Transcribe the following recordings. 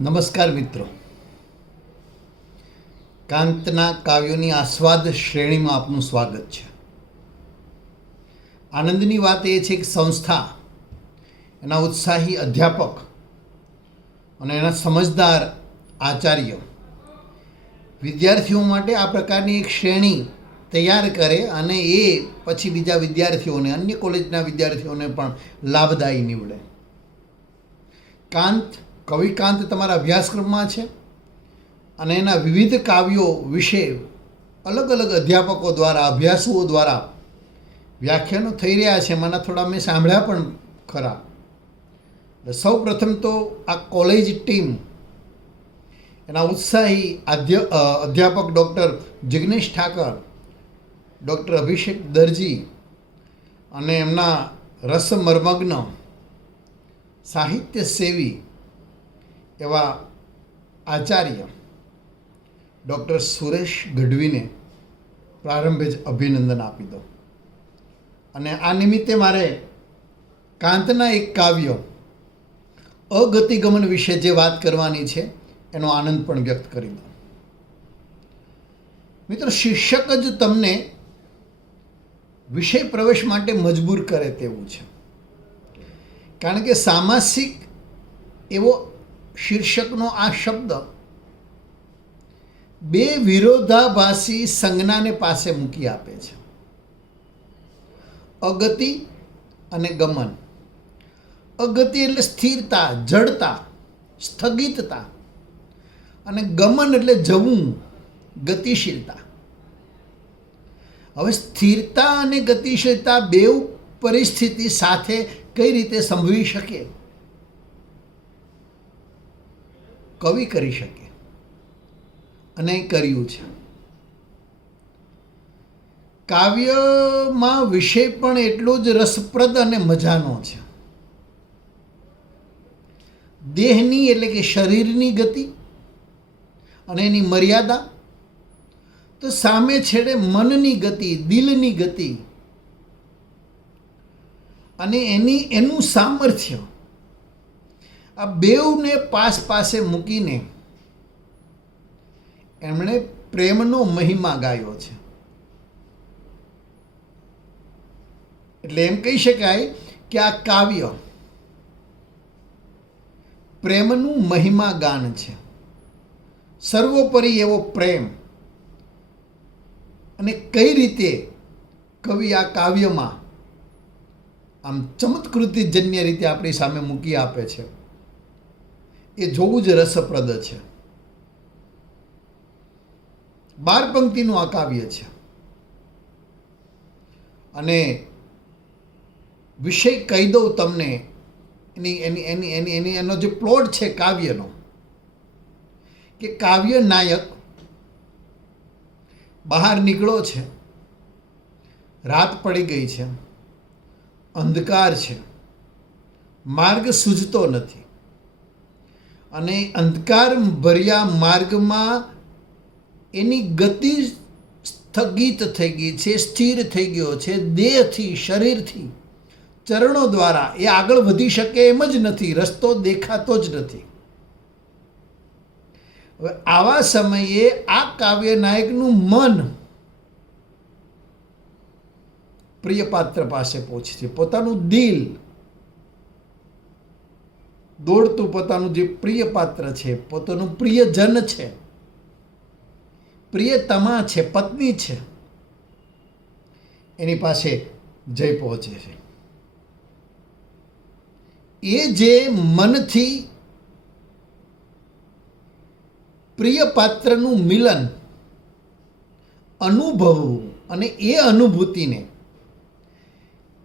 નમસ્કાર મિત્રો, કાંતના કાવ્યોની આસ્વાદ શ્રેણીમાં આપનું સ્વાગત છે. આનંદની વાત એ છે કે સંસ્થા, એના ઉત્સાહી અધ્યાપક અને એના સમજદાર આચાર્ય વિદ્યાર્થીઓ માટે આ પ્રકારની એક શ્રેણી તૈયાર કરે અને એ પછી બીજા વિદ્યાર્થીઓને, અન્ય કોલેજના વિદ્યાર્થીઓને પણ લાભદાયી નીવડે. કવિ કાંત તમારા અભ્યાસક્રમમાં છે અને એના વિવિધ કાવ્યો વિશે અલગ અલગ અધ્યાપકો દ્વારા, અભ્યાસુઓ દ્વારા વ્યાખ્યાનો થઈ રહ્યા છે. એમાંના થોડા મેં સાંભળ્યા પણ ખરા. સૌ પ્રથમ તો આ કોલેજ ટીમ, એના ઉત્સાહી અધ્યાપક ડૉક્ટર જિગ્નેશ ઠાકર, ડૉક્ટર અભિષેક દરજી અને એમના રસમર્મગ્ન સાહિત્ય સેવી એવા આચાર્ય ડૉક્ટર સુરેશ ગઢવીને પ્રારંભે જ અભિનંદન આપી દો. અને આ નિમિત્તે મારે કાંતના એક કાવ્ય અગતિગમન વિશે જે વાત કરવાની છે એનો આનંદ પણ વ્યક્ત કરી દો. મિત્રો, શીર્ષક જ તમને વિષય પ્રવેશ માટે મજબૂર કરે તેવું છે. કારણ કે સામાસિક એવો શીર્ષકનો આ શબ્દ બે વિરોધાભાસી સંજ્ઞાને પાસે મૂકી આપે છે: અગતિ અને ગમન. અગતિ એટલે સ્થિરતા, જડતા, સ્થગિતતા, અને ગમન એટલે જવું, ગતિશીલતા. હવે સ્થિરતા અને ગતિશીલતા બેઉ પરિસ્થિતિ સાથે કઈ રીતે સંભવી શકે? કવિ કરી શકે અને કર્યું છે. કાવ્યમાં વિષય પણ એટલો જ રસપ્રદ અને મજાનો છે. દેહની એટલે કે શરીરની ગતિ અને એની મર્યાદા, તો સામે છેડે મનની ગતિ, દિલની ગતિ અને એનું સામર્થ્ય. આ બેઉને પાસે મૂકીને એમણે પ્રેમનો મહિમા ગાયો છે. એટલે એમ કહી શકાય કે આ કાવ્ય પ્રેમનું મહિમા ગાન છે. સર્વોપરી એવો પ્રેમ. અને કઈ રીતે કવિ આ કાવ્યમાં આમ ચમત્કૃતિજન્ય રીતે આપણી સામે મૂકી આપે છે એ જોવું જ રસપ્રદ છે. 12 પંક્તિનું આ કાવ્ય છે અને વિષય કહી દઉં તમને. એનો જે પ્લોટ છે કાવ્યનો, કે કાવ્ય નાયક બહાર નીકળ્યો છે, રાત પડી ગઈ છે, અંધકાર છે, માર્ગ સૂઝતો નથી અને અંધકાર ભર્યા માર્ગમાં એની ગતિ સ્થગિત થઈ ગઈ છે, સ્થિર થઈ ગયો છે. દેહથી, શરીરથી, ચરણો દ્વારા એ આગળ વધી શકે એમ જ નથી, રસ્તો દેખાતો જ નથી. હવે આવા સમયે આ કાવ્ય નાયકનું મન પ્રિય પાત્ર પાસે પહોંચે છે. પોતાનું દિલ દોડતું, પોતાનું જે પ્રિય પાત્ર છે, પોતાનું પ્રિયજન છે, પ્રિયતમા છે, પત્ની છે, એની પાસે જઈ પહોંચે છે. એ જે મનથી પ્રિય પાત્રનું મિલન અનુભવવું અને એ અનુભૂતિને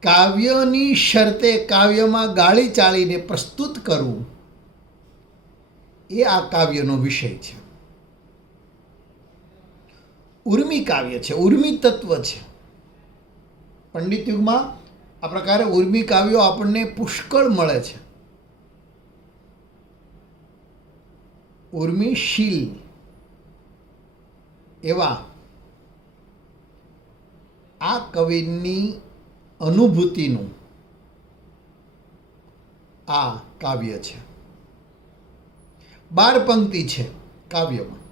કાવ્યની શરતે, કાવ્યમાં ગાળી ચાળીને પ્રસ્તુત કરવું, એ આ કાવ્યનો વિષય છે. ઉર્મી કાવ્ય છે, ઉર્મી તત્વ છે. પંડિત યુગમાં આ પ્રકારે ઉર્મી કાવ્યો આપણને પુષ્કળ મળે છે. ઉર્મિશીલ એવા આ કવિની અનુભૂતિનું આ કાવ્ય છે. 12 પંક્તિ છે કાવ્યમાં.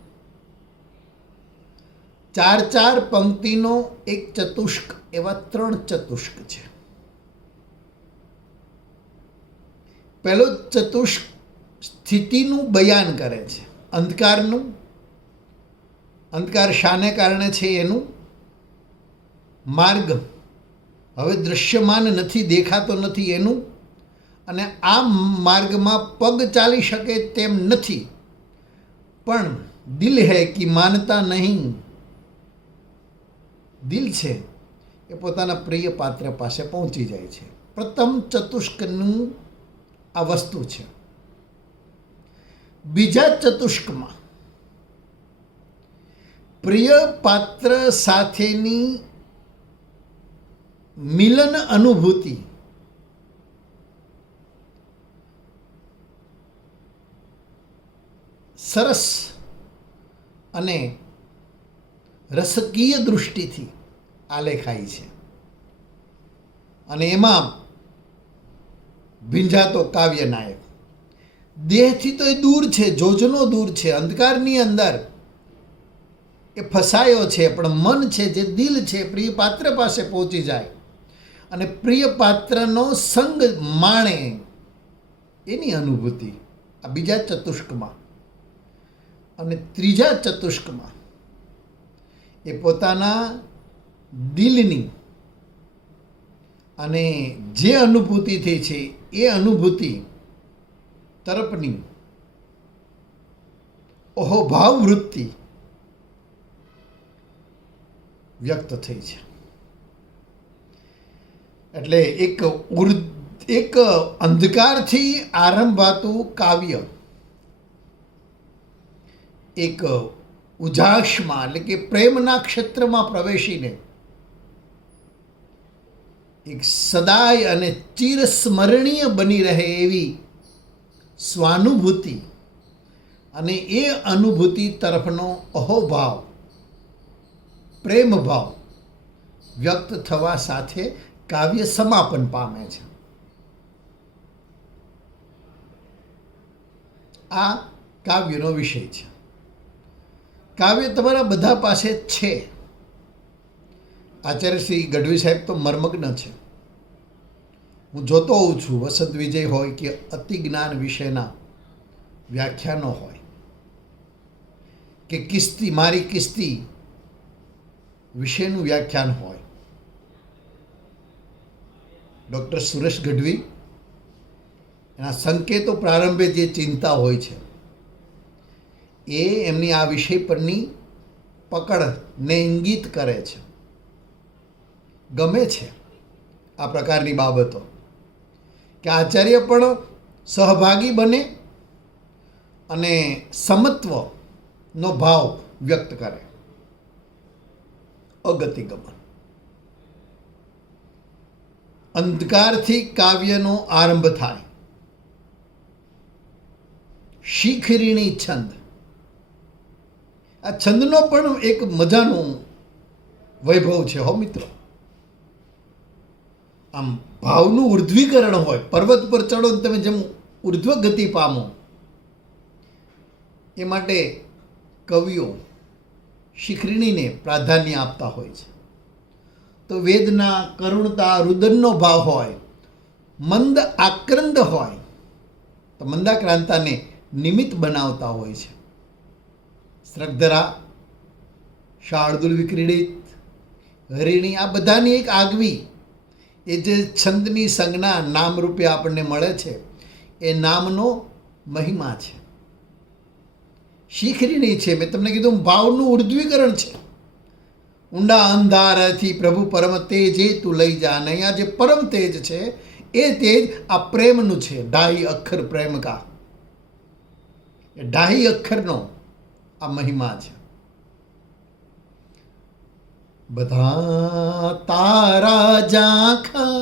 4 પંક્તિનો એક ચતુષ્ક, એવા 3 ચતુષ્ક છે. પહેલો ચતુષ્ક સ્થિતિનું બયાન કરે છે, અંધકારનું. અંધકાર શાને કારણે છે એનું. માર્ગ હવે દૃશ્યમાન નથી, દેખાતો નથી એનું. અને આ માર્ગમાં પગ ચાલી શકે તેમ નથી, પણ દિલ હૈ કે માનતા નહીં. દિલ છે એ પોતાના પ્રિય પાત્ર પાસે પહોંચી જાય છે. પ્રથમ ચતુષ્કનું આ વસ્તુ છે. બીજા ચતુષ્કમાં પ્રિય પાત્ર સાથેની મિલન અનુભૂતિ સરસ અને રસકીય દૃષ્ટિથી આલેખાઈ છે. અને એમાં ભીંજાતો કાવ્ય નાયક દેહથી તો એ દૂર છે, જોજનો દૂર છે, અંધકારની અંદર એ ફસાયો છે, પણ મન છે, જે દિલ છે, પ્રિય પાત્ર પાસે પહોંચી જાય અને પ્રિય પાત્રનો સંગ માણે એની અનુભૂતિ આ બીજા ચતુષ્કમાં. અને ત્રીજા ચતુષ્કમાં એ પોતાના દિલની અને જે અનુભૂતિ થઈ છે એ અનુભૂતિ તરફની અહોભાવ વૃત્તિ વ્યક્ત થઈ છે. એટલે એક અંધકારથી આરંભાતું કાવ્ય એક ઉજાસમાં, એટલે કે પ્રેમના ક્ષેત્રમાં પ્રવેશીને એક સદાય અને ચિરસ્મરણીય બની રહે એવી સ્વાનુભૂતિ અને એ અનુભૂતિ તરફનો અહોભાવ, પ્રેમ ભાવ વ્યક્ત થવા સાથે કાવ્ય સમાપન પામે છે. આ કાવ્યનો વિષય છે. કાવ્ય તમારા બધા પાસે છે. આચાર્ય શ્રી ગઢવી સાહેબ તો મર્મગ્ન છે. હું જોતો હોઉં છું, વસંત વિજય હોય કે અતિ જ્ઞાન વિશેના વ્યાખ્યાનો હોય કે કિસ્તી, મારી કિસ્તી વિશેનું વ્યાખ્યાન હોય. ડૉક્ટર સુરેશ ગઢવી એના સંકેતો પ્રારંભે જે ચિંતા હોય છે એ એમની આ વિષય પરની પકડને ઇંગિત કરે છે. ગમે છે આ પ્રકારની બાબતો કે આચાર્ય પણ સહભાગી બને અને સમત્વનો ભાવ વ્યક્ત કરે. અગતિગમન. અંધકારથી કાવ્યનો આરંભ થાય. શિખરીણી છંદ. આ છંદનો પણ એક મજાનો વૈભવ છે હો મિત્રો. આમ ભાવનું ઉર્ધ્વીકરણ હોય. પર્વત પર ચડો તમે જેમ ઉર્ધ્વ ગતિ પામો, એ માટે કવિઓ શિખરીણીને પ્રાધાન્ય આપતા હોય છે. તો વેદના, કરુણતા, રુદનનો ભાવ હોય, મંદ આક્રંદ હોય તો મંદાક્રાંતાને નિમિત્ત બનાવતા હોય છે. સ્રગ્ધરા, શાર્દુલ વિક્રીડિત, હરિણી, આ બધાની એક આગવી એ જે છંદની સંજ્ઞા નામરૂપે આપણને મળે છે એ નામનો મહિમા છે. શિખરીણી છે, મેં તમને કીધું ભાવનું ઉર્ધ્વીકરણ છે. ઊંડા અંધારથી પ્રભુ પરમ તેજે તું લઈ જા. અને અહીંયા જે પરમ તેજ છે એ તેજ આ પ્રેમનું છે. ઢાઈ અક્ષર પ્રેમ કા, એ ઢાઈ અક્ષરનો આ મહિમા છે. બધા તારા ઝાંખા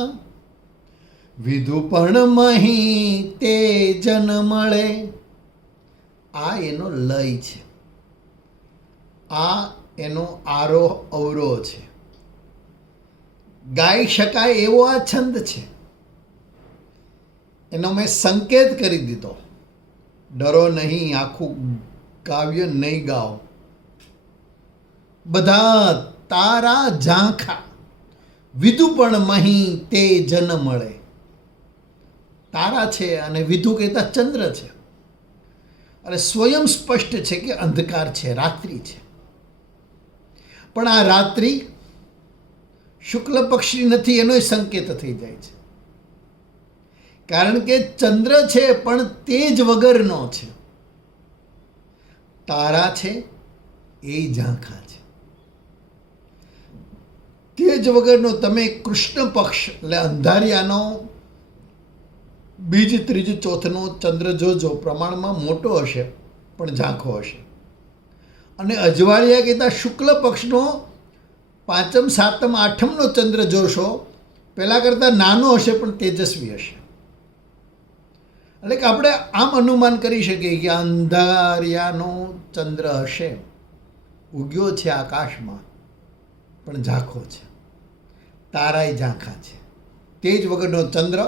વિધુપણ મહી તે જન મળે. આ એનો લય છે, આ એનો આરોહ અવરોહ છે. ગાઈ શકાય એવો આ છંદ છે. એનો મેં સંકેત કરી દીધો. ડરો નહીં, આખું કાવ્ય નહીં ગાઓ. બધા તારા ઝાંખા વિધુ પણ મહી તે જન મળે. તારા છે અને વિધુ કહેતા ચંદ્ર છે, અને સ્વયં સ્પષ્ટ છે કે અંધકાર છે, રાત્રિ છે. પણ આ રાત્રિ શુક્લ પક્ષની નથી, એનો સંકેત થઈ જાય છે. કારણ કે ચંદ્ર છે પણ તેજ વગરનો છે. તારા છે એ ઝાંખા છે, તેજ વગરનો. તમે કૃષ્ણ પક્ષ એટલે અંધારિયાનો બીજ ત્રીજ ચોથનો ચંદ્ર જોજો, પ્રમાણમાં મોટો હશે પણ ઝાંખો હશે. અને અજવાળિયા કહેતા શુક્લ પક્ષનો પાંચમ સાતમ આઠમનો ચંદ્ર જોશો, પહેલાં કરતાં નાનો હશે પણ તેજસ્વી હશે. એટલે કે આપણે આમ અનુમાન કરી શકીએ કે અંધારિયાનો ચંદ્ર હશે, ઉગ્યો છે આકાશમાં પણ ઝાંખો છે. તારાય ઝાંખા છે, તેજ વગરનો ચંદ્ર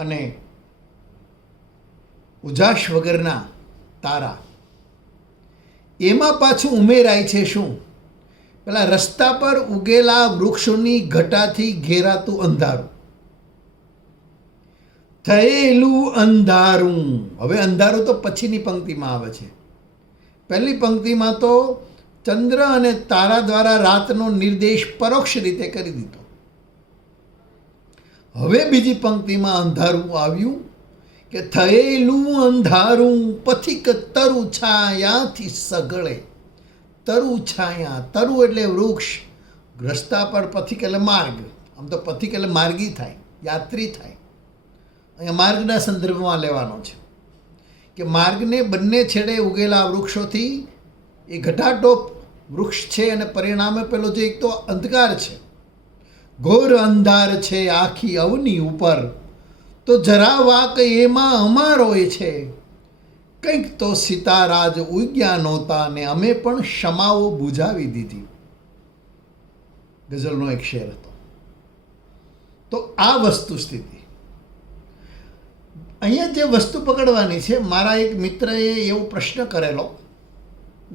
અને ઉજાસ વગરના તારા. એમાં પાછું ઉમેરાય છે શું? પેલા રસ્તા પર ઉગેલા વૃક્ષોની ઘટાથી ઘેરાતું અંધારું, થયેલું અંધારું. હવે અંધારું તો પછીની પંક્તિમાં આવે છે. પહેલી પંક્તિમાં તો ચંદ્ર અને તારા દ્વારા રાતનો નિર્દેશ પરોક્ષ રીતે કરી દીધો. હવે બીજી પંક્તિમાં અંધારું આવ્યું કે થયેલું અંધારું પથિક તરુ છાયાથી સગળે. તરુ છાયા, તરુ એટલે વૃક્ષ, રસ્તા પર પથિક એટલે માર્ગ. આમ તો પથિક એટલે માર્ગી થાય, યાત્રી થાય. અહીંયા માર્ગના સંદર્ભમાં લેવાનો છે કે માર્ગને બંને છેડે ઉગેલા વૃક્ષોથી એ ઘટાટોપ વૃક્ષ છે, અને પરિણામે પેલો જે એક તો અંધકાર છે, ઘોર અંધાર છે આખી અવની ઉપર, તો જરા વાક એમાં અમારોય છે. કંઈક તો સિતારાજ ઉગ્યા નહોતા ને અમે પણ ક્ષમાઓ બુઝાવી દીધી. ગઝલનો એક શેર હતો. તો આ વસ્તુ સ્થિતિ. અહીંયા જે વસ્તુ પકડવાની છે, મારા એક મિત્રએ એવો પ્રશ્ન કરેલો,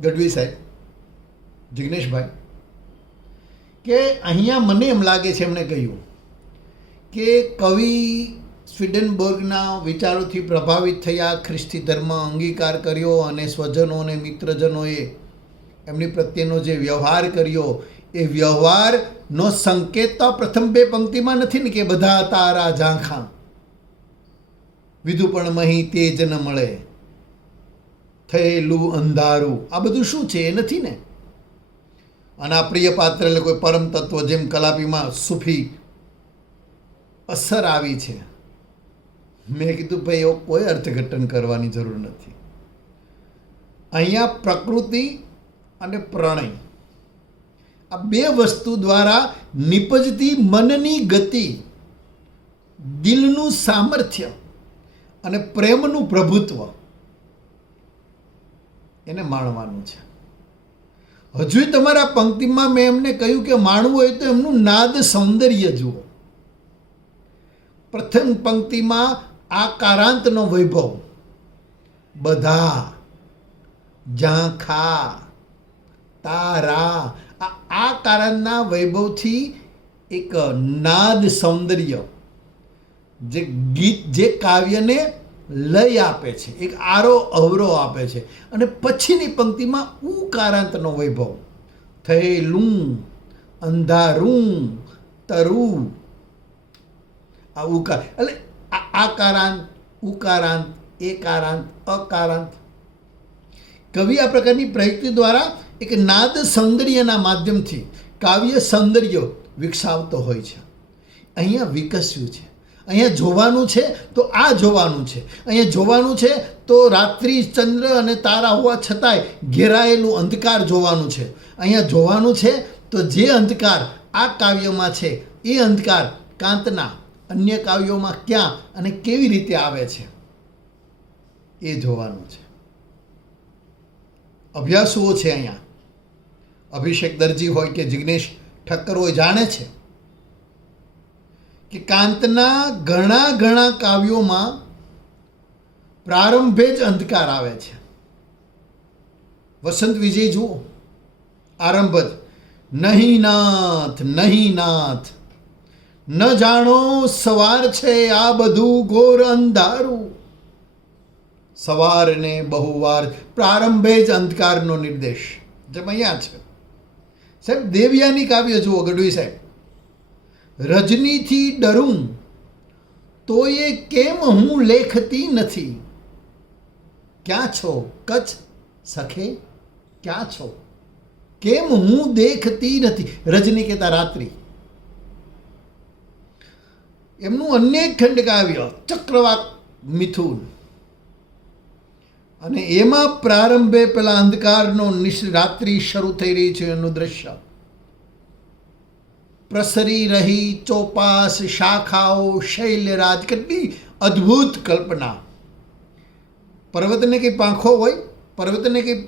ગઢવી સાહેબ, જિગ્નેશભાઈ, કે અહીંયા મને એમ લાગે છે, એમણે કહ્યું કે કવિ સ્વીડનબર્ગના વિચારોથી પ્રભાવિત થયા, ખ્રિસ્તી ધર્મ અંગીકાર કર્યો, અને સ્વજનો અને મિત્રજનોએ એમની પ્રત્યેનો જે વ્યવહાર કર્યો, એ વ્યવહારનો સંકેત તો પ્રથમ બે પંક્તિમાં નથી ને, કે બધા તારા ઝાંખા વિધુ પણ મહી તેજ ન મળે, થયેલું અંધારું. આ બધું શું છે? એ નથી ને. અને આ પ્રિય પાત્ર એટલે કોઈ પરમ તત્વ, જેમ કલાપીમાં સુફી અસર આવી છે. મેં કીધું ભાઈ એવો કોઈ અર્થઘટન કરવાની જરૂર નથી. અહીંયા પ્રકૃતિ અને પ્રણય, આ બે વસ્તુ દ્વારા નિપજતી મનની ગતિ, દિલનું સામર્થ્ય અને પ્રેમનું પ્રભુત્વ, એને માણવાનું છે. હજુ તમારા પંક્તિમાં મેં એમને કહ્યું કે માણવું હોય તો એમનું નાદ સૌંદર્ય જુઓ. પ્રથમ પંક્તિમાં આકારાંતનો વૈભવ, બધા ઝાંખા તારા, આ આકારાંતના વૈભવથી એક નાદ સૌંદર્ય, જે ગીત, જે કાવ્યને લય આપે છે, એક આરો અવરો આપે છે. અને પછીની પંક્તિમાં ઉકારાંતનો વૈભવ, થયેલું અંધારું તરુ. આ ઉકાર એટલે આકારાંત, ઉકારાંત, એકારાંત, અકારાંત. કવિ આ પ્રકારની પ્રયુક્તિ દ્વારા એક નાદ સૌંદર્યના માધ્યમથી કાવ્ય સૌંદર્ય વિકસાવતો હોય છે. અહીંયા વિકસ્યું છે. અહીંયા જોવાનું છે તો આ જોવાનું છે. અહીંયા જોવાનું છે તો રાત્રિ ચંદ્ર અને તારા હોવા છતાંય ઘેરાયેલું અંધકાર જોવાનું છે. અહીંયા જોવાનું છે તો જે અંધકાર આ કાવ્યમાં છે, એ અંધકાર કાંતના અન્ય કાવ્યોમાં ક્યાં અને કેવી રીતે આવે છે, એ જોવાનું છે. અભ્યાસુઓ છે અહીંયા, અભિષેક દરજી હોય કે જિગ્નેશ ઠક્કર હોય, જાણે છે કે કાંતના ઘણા કાવ્યોમાં પ્રારંભે જ અંધકાર આવે છે. વસંત વિજય જુઓ, આરંભ જ નહીં નાથ નહીં નાથ, ન જાણો સવાર છે આ બધું ઘોર અંધારું. સવારને બહુ વાર, પ્રારંભે જ અંધકારનો નિર્દેશ જેમ અહીંયા છે. સાહેબ દેવયાની કાવ્ય જુઓ ગઢવી સાહેબ, રજનીથી ડરું તો એ કેમ હું લેખતી નથી, ક્યાં છો કચ્છ સખે ક્યાં છો, કેમ હું દેખતી નથી. રજની કહેતા રાત્રિ. એમનું અન્ય એક ખંડકાવ્ય ચક્રવાક મિથુન, અને એમાં પ્રારંભે પેલા અંધકારનો રાત્રિ શરૂ થઈ રહી છે એનું દ્રશ્ય. પ્રસરી રહી ચોપાસ શાખાઓ શૈલરાજ, કેટલી અદ્ભુત કલ્પના. પર્વતને કંઈ પાંખો હોય, પર્વતને કંઈ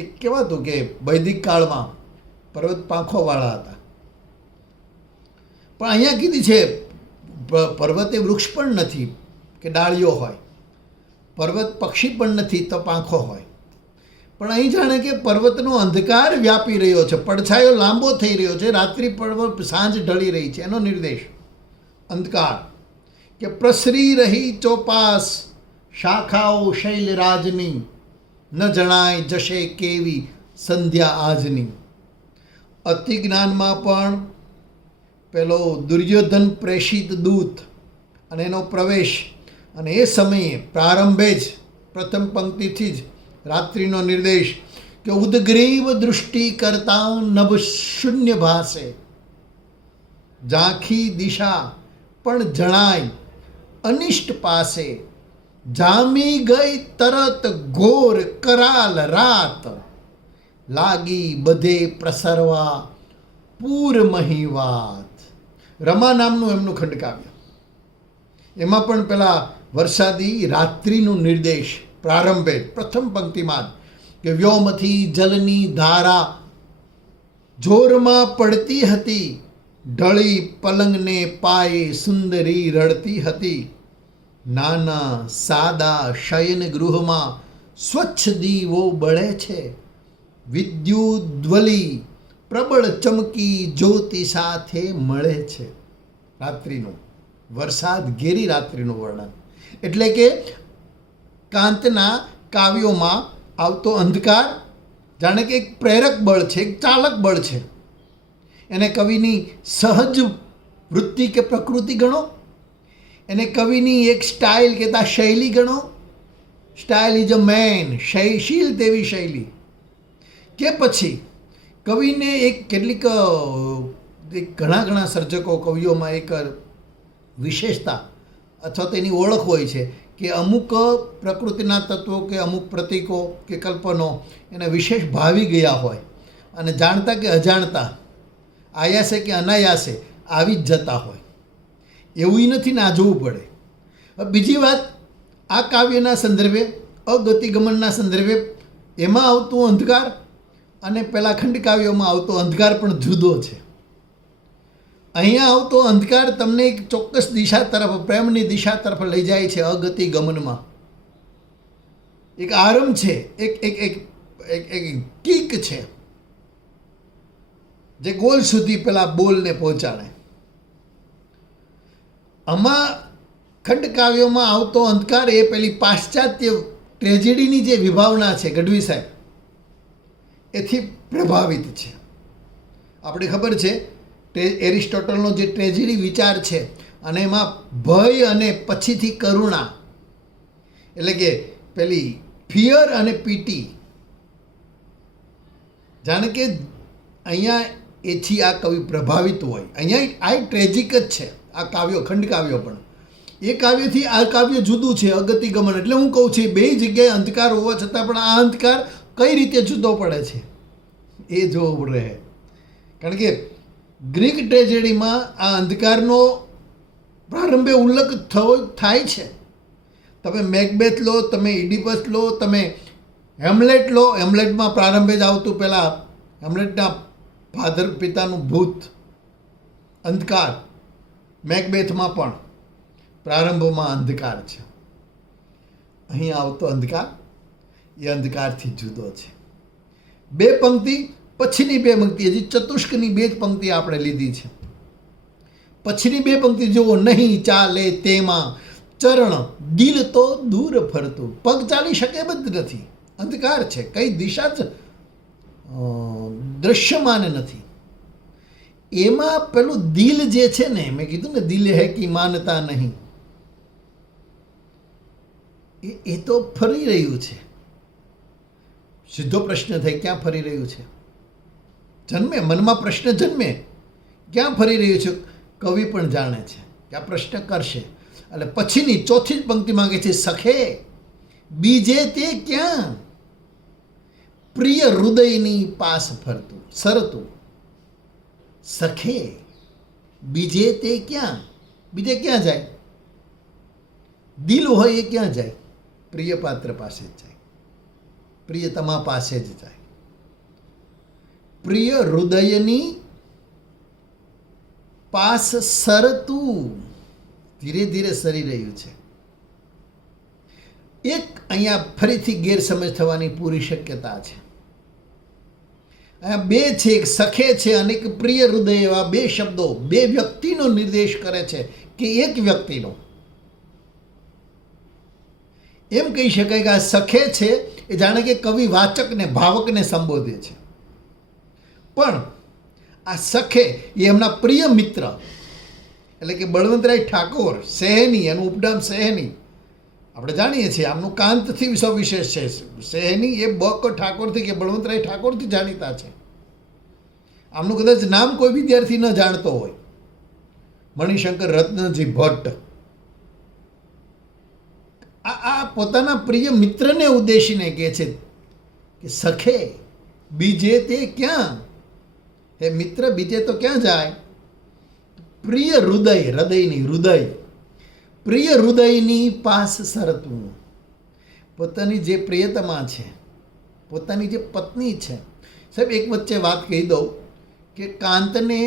એક કહેવાતું કે વૈદિક કાળમાં પર્વત પાંખોવાળા હતા, પણ અહીંયા કીધી છે પર્વત એ વૃક્ષ પણ નથી કે ડાળીઓ હોય, પર્વત પક્ષી પણ નથી તો પાંખો હોય. પણ અહીં જાણે કે પર્વતનો અંધકાર વ્યાપી રહ્યો છે, પડછાયો લાંબો થઈ રહ્યો છે, રાત્રિ પર્વત સાંજ ઢળી રહી છે, એનો નિર્દેશ અંધકાર. કે પ્રસરી રહી ચોપાસ શાખાઓ શૈલરાજની, ન જણાય જશે કેવી સંધ્યા આજની. અતિ જ્ઞાનમાં પણ પેલો દુર્યોધન પ્રેષિત દૂત અને એનો પ્રવેશ, અને એ સમયે પ્રારંભે જ પ્રથમ પંક્તિથી જ રાત્રિનો નિર્દેશ કે ઉદગ્રીવ દૃષ્ટિ કરતા નભ શૂન્ય ભાસે, ઝાંખી દિશા પણ જણાય અનિષ્ટ પાસે, જામી ગઈ તરત ઘોર કરાલ રાત, લાગી બધે પ્રસરવા પૂર મહીવાત. રમા નામનું એમનું ખંડકાવ્ય, એમાં પણ પેલા વરસાદી રાત્રિનો નિર્દેશ પ્રારંભે પ્રથમ પંક્તિમાં કે વ્યોમથી જલની ધારા જોરમાં પડતી હતી, ઢળી પલંગને પાયે સુંદરી રડતી હતી, નાના સાદા શયન ગૃહમાં સ્વચ્છ દીવો બળે છે, વિદ્યુદ્વલી પ્રબળ ચમકી જ્યોતિ સાથે મળે છે. રાત્રિનું વરસાદ ઘેરી રાત્રિનું વર્ણન એટલે કે કાંતના કાવ્યોમાં આવતો અંધકાર જાણે કે એક પ્રેરક બળ છે, એક ચાલક બળ છે. એને કવિની સહજ વૃત્તિ કે પ્રકૃતિ ગણો, એને કવિની એક સ્ટાઇલ કહેતા શૈલી ગણો, સ્ટાઇલ ઇઝ અ મેન, શૈશીલ તેવી શૈલી, કે પછી કવિને એક કેટલીક ઘણા સર્જકો કવિઓમાં એક વિશેષતા અથવા તેની ઓળખ હોય છે કે અમુક પ્રકૃતિના તત્વો કે અમુક પ્રતીકો કે કલ્પનો એને વિશેષ ભાવી ગયા હોય અને જાણતા કે અજાણતા, આયાસે કે અનાયાસે આવી જ જતા હોય. એવું નથી ને આ જોવું પડે. બીજી વાત, આ કાવ્યના સંદર્ભે અગતિગમનના સંદર્ભે એમાં આવતું અંધકાર અને પેલા ખંડકાવ્યોમાં આવતો અંધકાર પણ જુદો છે. અહીંયા આવતો અંધકાર તમને એક ચોક્કસ દિશા તરફ, પ્રેમની દિશા તરફ લઈ જાય છે. અગતિ ગમનમાં એક આરંભ છે, એક એક એક એક કીક છે જે ગોલ સુધી પેલા બોલને પહોંચાડે. આમાં ખંડકાવ્યોમાં આવતો અંધકાર એ પેલી પાશ્ચાત્ય ટ્રેજેડીની જે વિભાવના છે ગઢવી સાહેબ, એથી પ્રભાવિત છે. આપણે ખબર છે એરિસ્ટોટલનો જે ટ્રેજેડી વિચાર છે અને એમાં ભય અને પછીથી કરુણા, એટલે કે પેલી ફિયર અને પીટી, જાણે કે અહીંયા એથી આ કવિ પ્રભાવિત હોય. અહીંયા આ ટ્રેજિક જ છે આ કાવ્યો, ખંડકાવ્યો પણ. એ કાવ્યથી આ કાવ્ય જુદું છે, અગતિગમન. એટલે હું કહું છું બે જગ્યાએ અંધકાર હોવા છતાં પણ આ અંધકાર કઈ રીતે જુદો પડે છે એ જોવું રહે. કારણ કે ગ્રીક ટ્રેજેડીમાં આ અંધકારનો પ્રારંભે ઉલ્લેખ થાય છે. તમે મેકબેથ લો, તમે ઇડિપસ લો, તમે હેમલેટ લો. હેમલેટમાં પ્રારંભે જ આવતું પહેલાં હેમલેટના ફાધર પિતાનું ભૂત અંધકાર. મેકબેથમાં પણ પ્રારંભમાં અંધકાર છે. અહીં આવતો અંધકાર એ અંધકારથી જુદો છે. બે પંક્તિ પછીની બે પંક્તિ, હજી ચતુષ્કની બે જ પંક્તિ આપણે લીધી છે. પછીની બે પંક્તિ જુઓ. નહીં ચાલે તેમાં ચરણ, દિલ તો દૂર ફરતું. પગ ચાલી શકે એમ જ નથી, અંધકાર છે, કઈ દિશા જ દ્રશ્યમાન નથી. એમાં પેલું દિલ જે છે ને, મેં કીધું ને દિલ હે કી માનતા નહીં, એ તો ફરી રહ્યું છે. સીધો પ્રશ્ન થાય, ક્યાં ફરી રહ્યું છે? જન્મે, મનમાં પ્રશ્ન જન્મે, ક્યાં ફરી રહ્યું છે? કવિ પણ જાણે છે કે આ પ્રશ્ન કરશે. એટલે પછીની ચોથી જ પંક્તિ માંગે છે, સખે બીજે તે ક્યાં, પ્રિય હૃદયની પાસ ફરતું સરતું. સખે બીજે તે ક્યાં, બીજે ક્યાં જાય? દિલ હોય એ ક્યાં જાય? પ્રિય પાત્ર પાસે જ જાય, પ્રિયતમા પાસે જ જાય. પ્રિય હૃદયની પાસ સરતું, ધીરે ધીરે સરી રહ્યું છે. એક અહીંયા ફરીથી ગેરસમજ થવાની પૂરી શક્યતા છે. અહીંયા બે છે, એક સખે છે અને એક પ્રિય હૃદય. એવા બે શબ્દો બે વ્યક્તિનો નિર્દેશ કરે છે કે એક વ્યક્તિનો. એમ કહી શકાય કે આ સખે છે એ જાણે કે કવિ વાચકને, ભાવકને સંબોધે છે. પણ આ સખે એ એમના પ્રિય મિત્ર, એટલે કે બળવંતરાય ઠાકોર સહેની, એનું ઉપનામ સહેની. આપણે જાણીએ છીએ આમનું કાંતથી સવિશેષ છે. સહેની એ બક ઠાકોરથી કે બળવંતરાય ઠાકોરથી જાણીતા છે. આમનું કદાચ નામ કોઈ વિદ્યાર્થી ન જાણતો હોય. મણિશંકર રત્નજી ભટ્ટ આ પોતાના પ્રિય મિત્રને ઉદ્દેશીને કહે છે કે સખે બીજે તે ક્યાં, હે મિત્ર બીજે તો ક્યાં જાય? પ્રિય હૃદય, હૃદયની હૃદય, પ્રિય હૃદયની પાસ સરતું. પોતાની જે પ્રિયતમા છે, પોતાની જે પત્ની છે. સાહેબ એક વચ્ચે વાત કહી દઉં કે કાંતને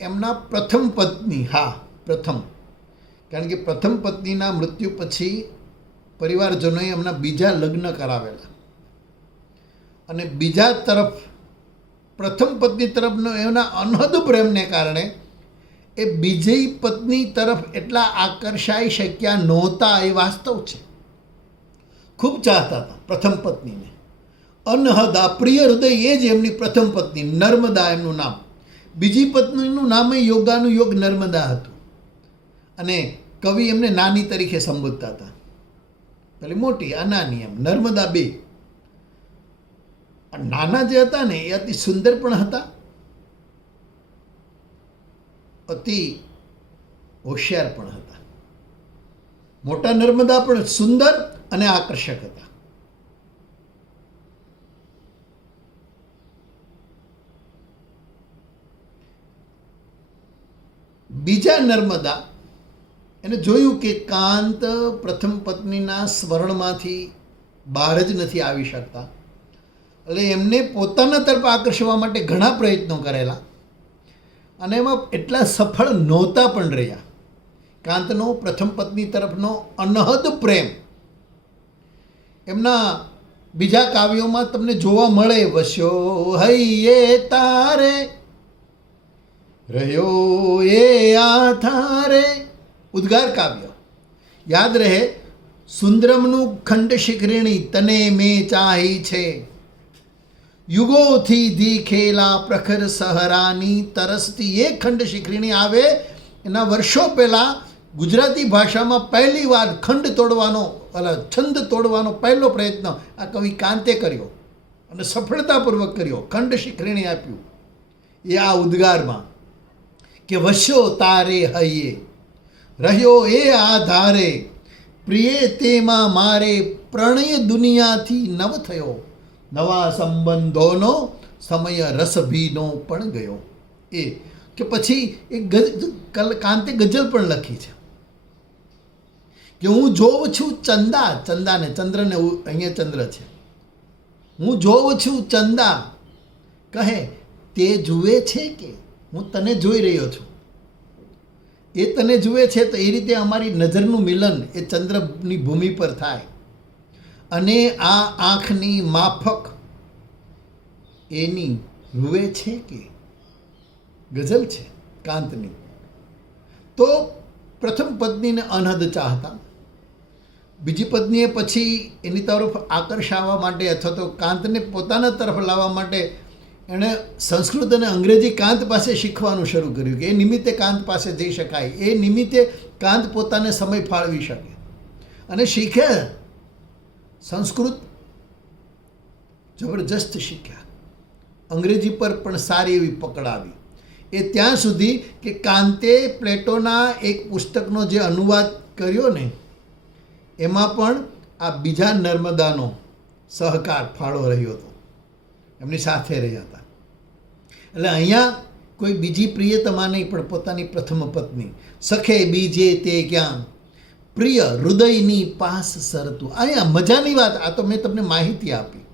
એમના પ્રથમ પત્ની, હા પ્રથમ, કારણ કે પ્રથમ પત્નીના મૃત્યુ પછી પરિવારજનોએ એમના બીજા લગ્ન કરાવેલા, અને બીજા તરફ પ્રથમ પત્ની તરફનો એના અનહદ પ્રેમને કારણે એ બીજી પત્ની તરફ એટલા આકર્ષાઈ શક્યા નહોતા. એ વાસ્તવ છે. ખૂબ ચાહતા હતા પ્રથમ પત્નીને. અનહદ, આ પ્રિય હૃદય એ જ એમની પ્રથમ પત્ની, નર્મદા એમનું નામ. બીજી પત્નીનું નામ યોગાનું યોગ નર્મદા હતું. અને કવિ એમને નાની તરીકે સંબોધતા હતા. પેલી મોટી, આ નાની, એમ નર્મદા બે. નાના જે હતા ને એ અતિ સુંદર પણ હતા, અતિ હોશિયાર પણ હતા. મોટા નર્મદા પણ સુંદર અને આકર્ષક હતા. બીજા નર્મદા એને જોયું કે કાંત પ્રથમ પત્નીના સ્મરણમાંથી બહાર જ નથી આવી શકતા. એટલે એમને પોતાના તરફ આકર્ષવા માટે ઘણા પ્રયત્નો કરેલા, અને એમાં એટલા સફળ નહોતા પણ રહ્યા. કાંતનો પ્રથમ પત્ની તરફનો અનહદ પ્રેમ એમના બીજા કાવ્યોમાં તમને જોવા મળે. વસ્યો હૈયે તારે, રહ્યો એ આથારે, ઉદ્ગાર કાવ્ય યાદ રહે. સુંદરમનું ખંડ શિખરીણી તને મેં ચાહી છે, યુગોથી દીખેલા પ્રખર સહરાની તરસતી. એ ખંડ શિખરીણી આવે એના વર્ષો પહેલાં ગુજરાતી ભાષામાં પહેલી વાર ખંડ તોડવાનો, છંદ તોડવાનો પહેલો પ્રયત્ન આ કવિ કાંતે કર્યો, અને સફળતાપૂર્વક કર્યો. ખંડ શિખરીણી આપ્યું એ આ ઉદ્ગારમાં કે વસ્યો તારે હૈયે, રહ્યો એ આધારે, પ્રિય તેમાં મારે, પ્રણય દુનિયાથી નવ થયો, નવા સંબંધોનો સમય રસભીનો પણ ગયો. એ કે પછી એક કાંતે ગઝલ પણ લખી છે કે હું જોઉં છું ચંદા, ચંદાને, ચંદ્રને, અહીંયા ચંદ્ર છે, હું જોઉં છું ચંદા, કહે તે જુએ છે કે હું તને જોઈ રહ્યો છું. એ તને જુએ છે તો એ રીતે અમારી નજરનું મિલન એ ચંદ્રની ભૂમિ પર થાય. અને આ આંખની માફક એની રૂવે છે કે ગઝલ છે કાંતની. તો પ્રથમ પત્નીને અનહદ ચાહતા, બીજી પત્નીએ પછી એની તરફ આકર્ષાવવા માટે અથવા તો કાંતને પોતાના તરફ લાવવા માટે એણે સંસ્કૃત અને અંગ્રેજી કાંત પાસે શીખવાનું શરૂ કર્યું કે એ નિમિત્તે કાંત પાસે જઈ શકાય, એ નિમિત્તે કાંત પોતાને સમય ફાળવી શકે અને શીખે. સંસ્કૃત જબરજસ્ત શીખ્યા, અંગ્રેજી પર પણ સારી એવી પકડ આવી. એ ત્યાં સુધી કે કાંતે પ્લેટોના એક પુસ્તકનો જે અનુવાદ કર્યો ને એમાં પણ આ બીજા નર્મદાનો સહકાર ફાળો રહ્યો હતો, એમની સાથે રહ્યા હતા. એટલે અહીંયા કોઈ બીજી પ્રિયતમા નહીં પણ પોતાની પ્રથમ પત્ની. સખે બીજે તે ક્યાં પ્રિય હૃદયની પાસ સરતું. અહીંયા મજાની વાત, આ તો મેં તમને માહિતી આપી.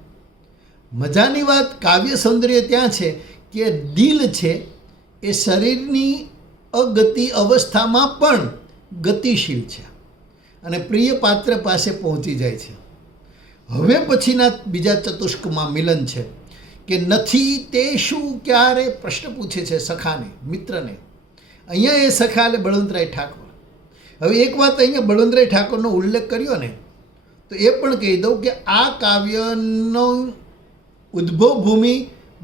મજાની વાત કાવ્ય સૌંદર્ય ત્યાં છે કે દિલ છે એ શરીરની અગતિ અવસ્થામાં પણ ગતિશીલ છે અને પ્રિય પાત્ર પાસે પહોંચી જાય છે. હવે પછીના બીજા ચતુષ્કમાં મિલન છે કે નથી તે શું ક્યારે પ્રશ્ન પૂછે છે સખાને, મિત્રને. અહીંયા એ સખા એટલે બળવંતરાય ઠાકોર. હવે એક વાત અહીંયા બળવંતરાય ઠાકોરનો ઉલ્લેખ કર્યો ને તો એ પણ કહી દઉં કે આ કાવ્યનો ઉદ્ભવ ભૂમિ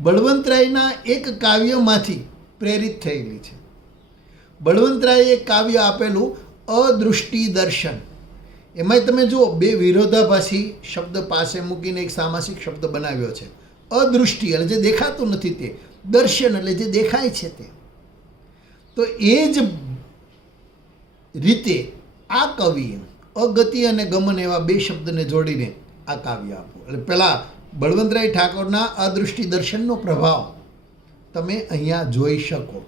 બળવંતરાયના એક કાવ્યમાંથી પ્રેરિત થયેલી છે. બળવંતરાયે એક કાવ્ય આપેલું અદૃષ્ટિ દર્શન. એમાંય તમે જુઓ બે વિરોધાભાસી શબ્દ પાસે મૂકીને એક સામાસિક શબ્દ બનાવ્યો છે. અદૃષ્ટિ એટલે જે દેખાતું નથી તે, દર્શન એટલે જે દેખાય છે તે. તો એ જ રીતે આ કવિએ અગતિ અને ગમન એવા બે શબ્દને જોડીને આ કાવ્ય આપ્યું. એટલે પહેલાં બળવંતરાય ઠાકોરના અદૃષ્ટિ દર્શનનો પ્રભાવ તમે અહીંયા જોઈ શકો.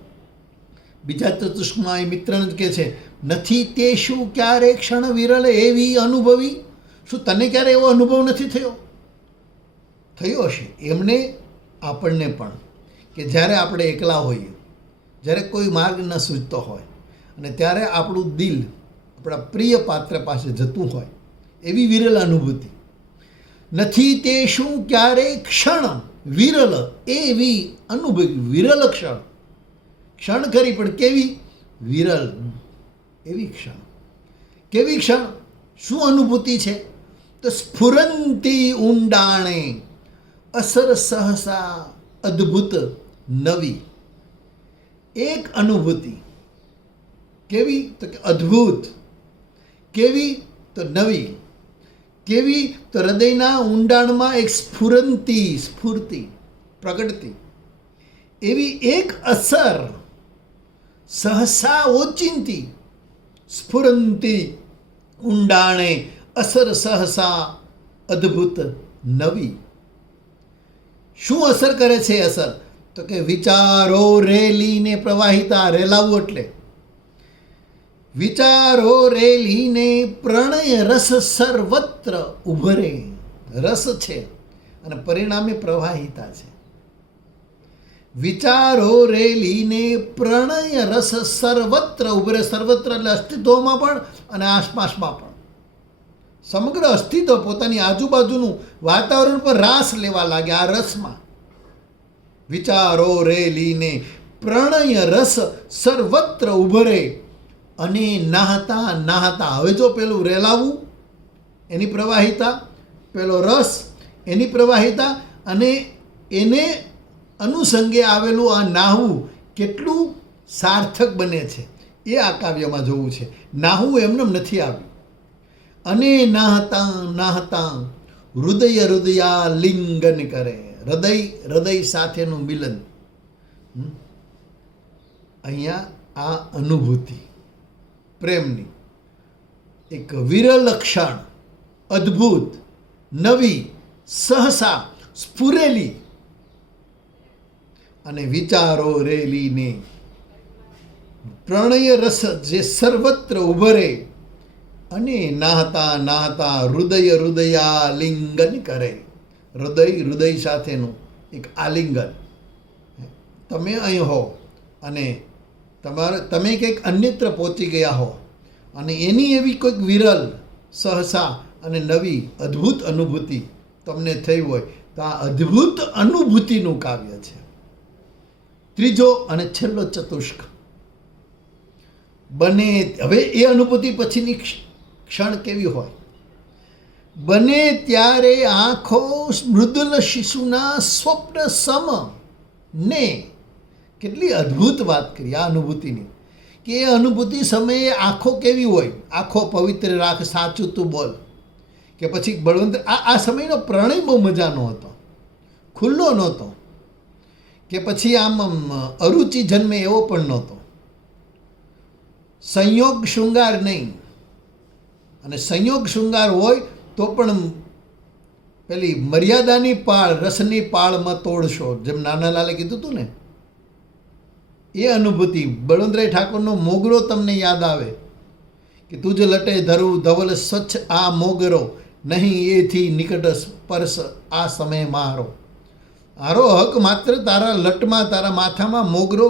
બીજા ચતુષ્કમાં એ મિત્રને જ કહે છે નથી તે શું ક્યારે ક્ષણ વિરલ એવી અનુભવી. શું તને ક્યારે એવો અનુભવ નથી થયો? થયો હશે એમને, આપણને પણ, કે જ્યારે આપણે એકલા હોઈએ, જ્યારે કોઈ માર્ગ ન સૂઝતો હોય અને ત્યારે આપણું દિલ આપણા પ્રિય પાત્ર પાસે જતું હોય, એવી વિરલ અનુભૂતિ. નથી તે શું ક્યારેય ક્ષણ વિરલ એવી અનુભવી. વિરલ ક્ષણ, ક્ષણ ખરી પણ કેવી? વિરલ એવી ક્ષણ. કેવી ક્ષણ? શું અનુભૂતિ છે? તો સ્ફુરંતી ઊંડાણે અસર સહસા અદ્ભુત નવી. એક અનુભૂતિ કેવી? તો કે અદ્ભુત. કેવી? તો નવી. કેવી? તો હૃદયના ઊંડાણમાં એક સ્ફૂર્તિ પ્રગટતી એવી એક અસર, સહસા ઓચિંતી, સ્ફુરંતી ઊંડાણે અસર સહસા અદ્ભુત નવી. શું અસર કરે છે અસર? તો કે વિચારો રેલીને પ્રવાહિતા. રેલાવું એટલે વિચારો રેલીને પ્રણય રસ સર્વત્ર ઉભરે. રસ છે અને પરિણામે પ્રવાહિતા છે. વિચારો રેલીને પ્રણય રસ સર્વત્ર ઉભરે. સર્વત્ર એટલે અસ્તિત્વમાં પણ અને આસપાસમાં પણ. સમગ્ર અસ્તિત્વ પોતાની આજુબાજુનું વાતાવરણ પર રાસ લેવા લાગે આ રસમાં. વિચારો રેલીને પ્રણય રસ સર્વત્ર ઉભરે અને નાહતા નાહતા. હવે જો પેલું રેલાવું એની પ્રવાહિતા, પેલો રસ એની પ્રવાહિતા અને એને અનુસંગે આવેલું આ નાહવું કેટલું સાર્થક બને છે એ આ કાવ્યમાં જોવું છે. નાહવું એમને નથી આવ્યું. અને નાહતા નાહતા હૃદય હૃદયા લિંગન કરે. હૃદય સાથેનું મિલન. અહીંયા આ અનુભૂતિ પ્રેમની એક વિરલ ક્ષણ, અદ્ભુત, નવી, સહસા સ્ફુરેલી અને વિચારો રેલીને પ્રણય રસ જે સર્વત્ર ઉભરે અને નાહતા નાહતા હૃદય હૃદયા લિંગન કરે. હૃદય સાથેનું એક આલિંગન. તમે અહીં હો અને તમે કંઈક અન્યત્ર પહોંચી ગયા હો અને એની એવી કોઈક વિરલ સહસા અને નવી અદ્ભુત અનુભૂતિ તમને થઈ હોય તો આ અદ્ભુત અનુભૂતિનું કાવ્ય છે. ત્રીજો અને છેલ્લો ચતુષ્ક. બને હવે એ અનુભૂતિ પછીની ક્ષણ કેવી હોય? બને ત્યારે આંખો મૃદુલ શિશુના સ્વપ્ન સમ ને. કેટલી અદ્ભુત વાત કરી આ અનુભૂતિની, કે એ અનુભૂતિ સમયે આંખો કેવી હોય? આંખો પવિત્ર રાખ, સાચું તું બોલ. કે પછી બળવંત આ સમયનો પ્રણય બહુ મજાનો હતો, ખુલ્લો નહોતો, કે પછી આમ અરુચિ જન્મે એવો પણ નહોતો. સંયોગ શૃંગાર નહીં, અને સંયોગ શૃંગાર હોય તો પણ પેલી મર્યાદાની પાળ, રસની પાળમાં તોડશો, જેમ નાનાલાલે કીધું હતું ને, એ અનુભૂતિ. બળવંતરાય ઠાકોરનો મોગરો તમને યાદ આવે કે તુજ લટે ધરું ધવલ સ્વચ્છ આ મોગરો, નહીં એથી નિકટ સ્પર્શ આ સમય મારો. આરો હક માત્ર તારા લટમાં, તારા માથામાં મોગરો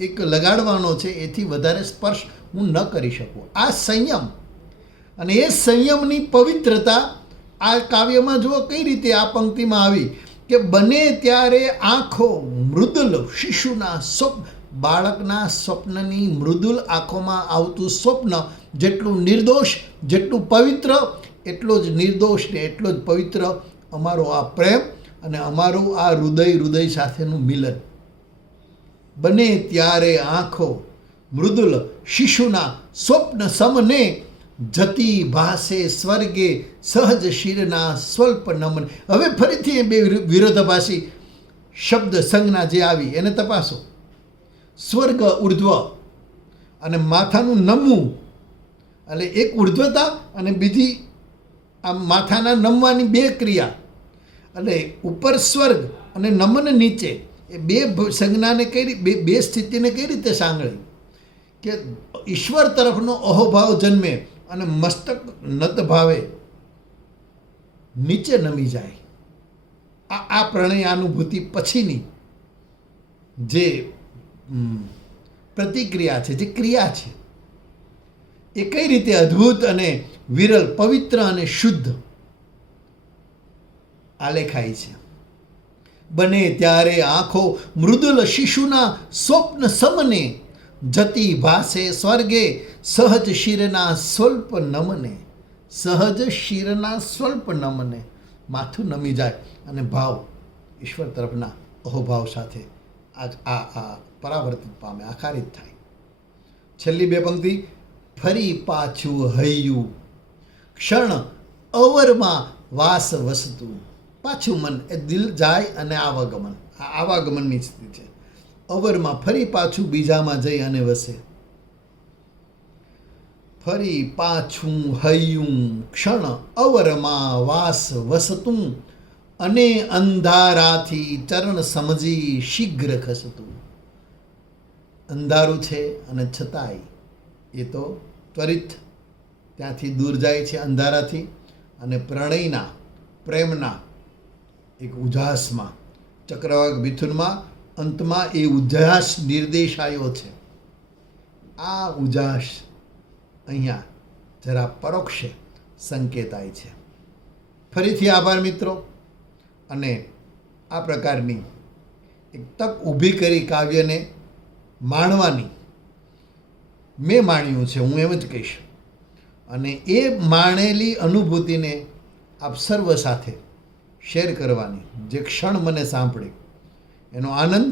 એક લગાડવાનો છે, એથી વધારે સ્પર્શ હું ન કરી શકું. આ સંયમ, અને એ સંયમની પવિત્રતા આ કાવ્યમાં જુઓ કઈ રીતે આ પંક્તિમાં આવી કે બને ત્યારે આંખો મૃદુલ શિશુના સ્વપ્ન, બાળકના સ્વપ્નની મૃદુલ આંખોમાં આવતું સ્વપ્ન જેટલું નિર્દોષ, જેટલું પવિત્ર, એટલો જ નિર્દોષ ને એટલો જ પવિત્ર અમારો આ પ્રેમ અને અમારું આ હૃદય સાથેનું મિલન. બને ત્યારે આંખો મૃદુલ શિશુના સ્વપ્ન સમને, જતી ભાસે સ્વર્ગે સહજ શિરના સ્વલ્પ નમન. હવે ફરીથી એ બે વિરોધાભાસી શબ્દ સંજ્ઞા જે આવી એને તપાસો. સ્વર્ગ ઉર્ધ્વ અને માથાનું નમવું, એટલે એક ઉર્ધ્વતા અને બીજી આ માથાના નમવાની બે ક્રિયા, એટલે ઉપર સ્વર્ગ અને નમન નીચે, એ બે સંજ્ઞાને બે સ્થિતિને કઈ રીતે સાંગળી કે ઈશ્વર તરફનો અહોભાવ જન્મે અને મસ્તક નત ભાવે નીચે નમી જાય. આ પ્રણય અનુભૂતિ પછીની જે પ્રતિક્રિયા છે, જે ક્રિયા છે, એ કઈ રીતે અદ્ભુત અને વિરલ, પવિત્ર અને શુદ્ધ આલેખાય છે. બને ત્યારે આંખો મૃદુલ શિશુના સ્વપ્ન સમને, જતી ભાસે સ્વર્ગે સહજ શિરના સ્વલ્પ નમને. સહજ શિરના સ્વલ્પ નમને, માથું નમી જાય અને ભાવ ઈશ્વર તરફના અહોભાવ સાથે આ પરાવર્તિત પામે, આકારિત થાય. છેલ્લી બે પંક્તિ. ફરી પાછું હૈયું ક્ષણ અવરમાં વાસ વસતું. પાછું મન એ દિલ જાય અને આવાગમન, આ આવાગમનની સ્થિતિ છે. અવરમાં ફરી પાછું બીજામાં જઈ અને વસે. ફરી પાછું હૈયું ક્ષણ અવરમાં વાસ વસતું, અને અંધારાથી ચરણ સમજી શીઘ્ર ખસતું. અંધારું છે અને છતાંય એ તો ત્વરિત ત્યાંથી દૂર જાય છે અંધારાથી, અને પ્રણયના, પ્રેમના એક ઉજાસમાં, ચક્રવાક મિથુનમાં અંતમાં એ ઉજાસ નિર્દેશાયો છે. આ ઉજાસ અહીંયા જરા પરોક્ષે સંકેતાય છે. ફરીથી આભાર મિત્રો. અને આ પ્રકારની એક તક ઊભી કરી કાવ્યને માણવાની મેં માણ્યું છે, હું એમ જ કહીશ. અને એ માણેલી અનુભૂતિને આપ સર્વ સાથે શેર કરવાની, જે ક્ષણ મને સાંભળી એનો આનંદ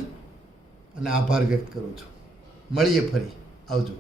અને આભાર વ્યક્ત કરું છું. મળીએ ફરી. આવજો.